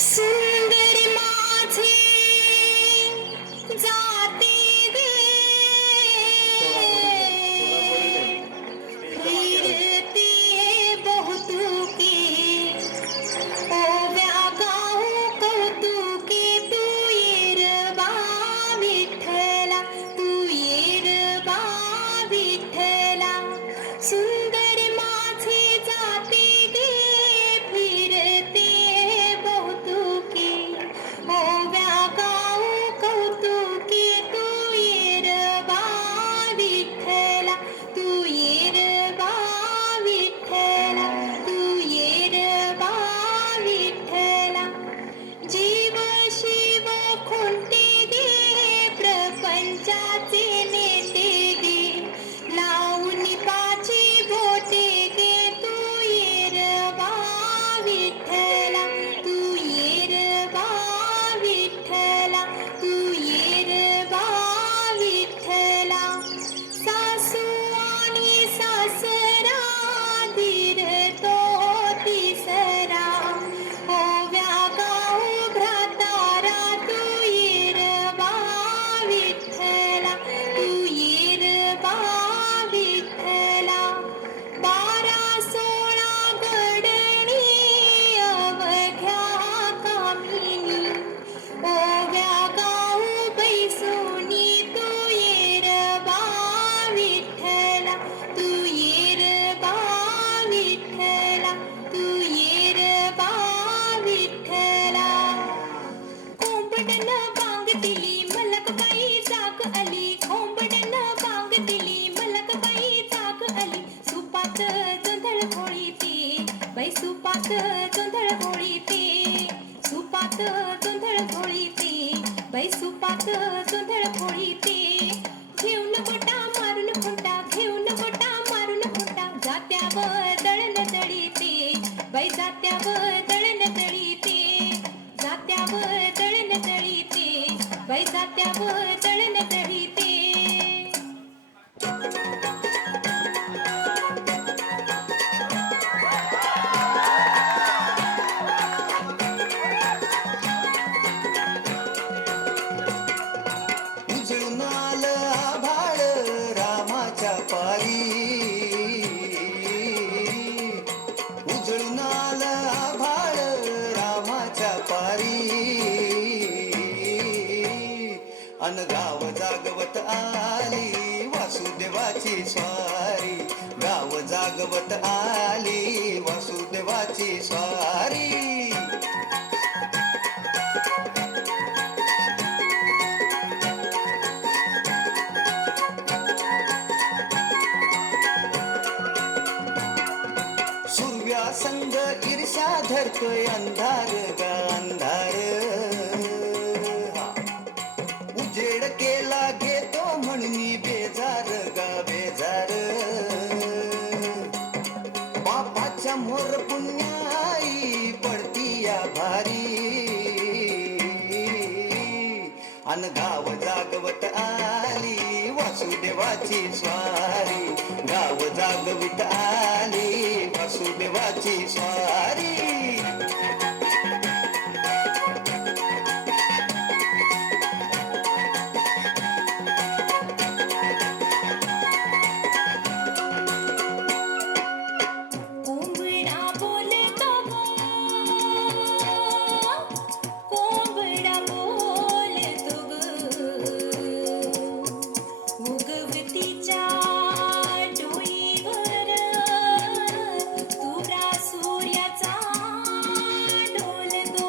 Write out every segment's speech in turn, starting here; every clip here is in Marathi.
सुंदर माझे जाते गे फिरते बहुतुके ओव्या गाऊ कौतुके तू येरबा विठ्ठला तू येरबा विठ्ठला सुंदर माझे जाते गे फिरते बहुतुके ओव्या गाऊ कौतुके तू येरबा विठ्ठला तू येरबा विठ्ठला तू येरबा विठ्ठला जीव शिव खुंटे गे प्रपंचाचे नेते गे लावून पाची बोटे गे तू येरबा विठ्ठला तू येरबा विठ्ठला तू येरबा विठ्ठला सासू आणि सासरा धीर तो तिसरा ओव्या गाऊ भ्रातारा तू येरबा विठ्ठला तू येरबा विठ्ठला 12-16 गडणी अवघ्या कामिनी ओव्या गाऊ बैसोनी तू येरबा विठ्ठला तू येरबा विठ्ठला तू येरबा विठ्ठला कोंबडन बांग दिली मलकबाई जाग आली कोंबडन बांग दिली मलकबाई जाग आली सुपात जोंधळ घोळीते बाई सुपात जोंधळ घोळीते सुपात जोंधळ घोळीते बाई सुपात जोंधळ घोळीते घेऊन गोटा मारून खोटा घेऊन गोटा मारून खोटा जात्यावर दळण दळीते बाई जात्यावर दळण दळीते जात्यावर दळण दळीते बाई जात्यावर दळण दळीते उजळून आलं आभाळ रामाच्या पारी उजळून आलं आभाळ रामाच्या पारी अन गाव जागवत आली वासुदेवाची स्वारी गाव जागवत आली वासुदेवाची स्वारी सूर्या संग ईर्ष्या धरतोय अंधार ग अंधार उजेड केला घेतो म्हणून बेजार ग बेजार बापाच्या मोर पुण्याई पडती या भारी अन गाव जागवत आली वासुदेवाची स्वारी गाव जागवित आली वासुदेवाची स्वारी कोंबडा बोलतो गो कोंबडा बोलतो ग उगवतीच्या डोईवर तुरा सूर्याचा डोलतो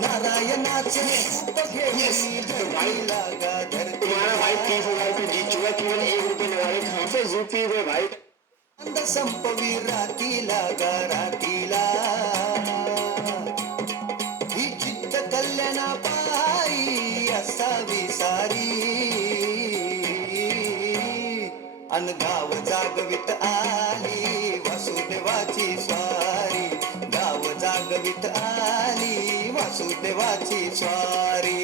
नारायणाचे रूप घेऊन धरतीला गा तुम्हारा भाई 30,000 रुपये जीत चुका केवल 1 रुपये लगाए कहाँ पे झूठी हुए भाई अंध संपवी रातीला गा रातीला ही चित्त कल्याणा पायी असावी सारी अन गाव जागवित आली वासुदेवाची स्वारी गाव जागवित आली वासुदेवाची स्वारी